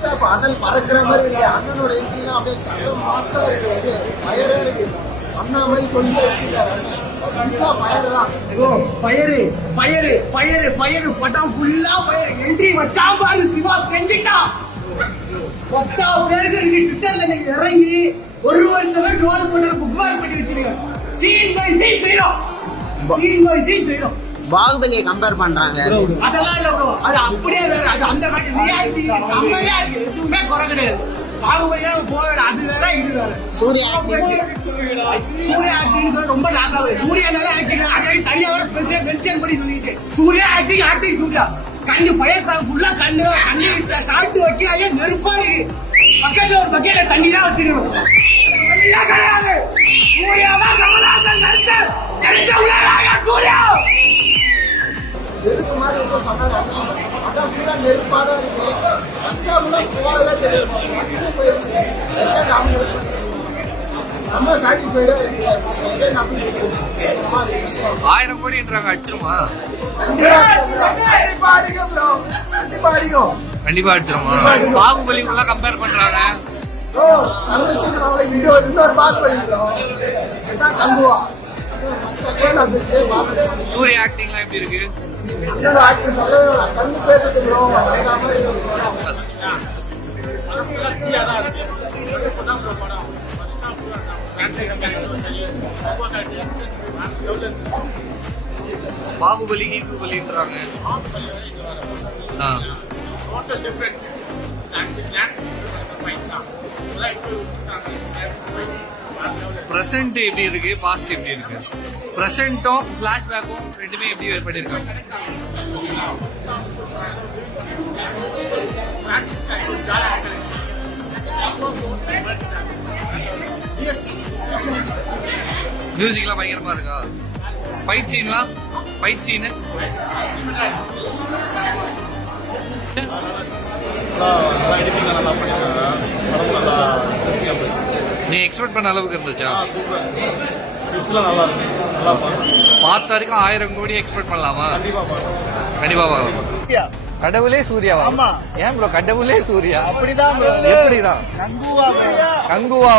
First of அனல் பறக்கிற மாதிரி இருக்கு. அண்ணனோட என்ட்ரிலாம் அப்படியே மாசா இருக்கு. ஃபயரா இருக்கு. சொன்ன மாதிரி சொல்லி வச்சுட்டாரு. ஃபயர் தான். ஃபயரு பட்டம் ஃபுல்லா ஃபயர். என்ட்ரி வச்சான் பாரு சிவா செஞ்சுட்டான். 10 பேருக்கு ட்விட்டர்ல நீங்க இறங்கி ஒருத்தர் ட்ரோல் பண்ணி புக்மார்க் பண்ணி வச்சிருக்கீங்க. சீன் பை சீன் செய்றோம். பாகுபலியை கம்பேர் பண்றாங்க. அதெல்லாம் இல்ல ப்ரோ, அது அப்படியே வேற. அது அந்த மாதிரி ரியாலிட்டி செம்மையா இருக்கு. எதுவுமே குறை கிடையாது. பாகுபலியா போக அது வேற இது வேற. சூர்யா ஆக்டிங் ரொம்ப நல்லா இருக்கு. சூர்யா நல்லா ஆக்டிங் தனியா வர ஸ்பெஷல் மென்ஷன் பண்ணி சொல்லிட்டு சூர்யா ஆக்டிங் சூர்யா கண்ணு ஃபயர் சாங் ஃபுல்லா கண்ணு சாப்பிட்டு வைக்கிறாங்க. நெருப்பா இருக்கு. பக்கத்துல ஒரு பக்கெட்ல தண்ணி தான் வச்சிருக்கணும். கிடையாது. சூர்யா தான் கமலாசன் நடிச்ச சூர்யா நெருப்பு மாதிரி ரொம்ப சொன்னாங்க. அதான் ஃபுல்லா நெருப்பா தான் இருக்கு. ஃபர்ஸ்ட் ஹாஃப்ல போறதா தெரியும். போயிடுச்சு. நம்ம சாட்டிஸ்ஃபைடா இருக்கு. 1000 கோடின்றாங்க. அடிச்சிருமா? கண்டிப்பா அடிச்சிருமா? பாகுபலி உள்ள கம்பேர் பண்றாங்க. இன்னொரு பாகுபலி சூர்யா ஆக்டிங்லாம் எப்படி இருக்கு? கண்ணு பேசுறது ப்ரோ. பாகுபலிக்கு ஈக்குவலின்றாங்க. பிரசன்ட் எப்படி இருக்கு, பாஸ்ட் எப்படி இருக்கு? பிரசன்ட்டும் பிளாஷ்பேக்கும் ரெண்டுமே எப்படி பண்ணிருக்காங்க? மியூசிக்லாம் பயங்கரமா இருக்கா? ஃபைட் சீன்லாம் நீ எக்ஸ்பெக்ட் பண்ண அளவுக்கு இருந்துச்சா? பார்த்த வரைக்கும் 1000 கோடி எக்ஸ்பெக்ட் பண்ணலாமா? கண்டிப்பா பார்க்கலாம். கடவுளே சூர்யாவா? ஏன் ப்ரோ கடவுளே சூர்யா? அப்படிதான் எப்படிதான் கங்குவா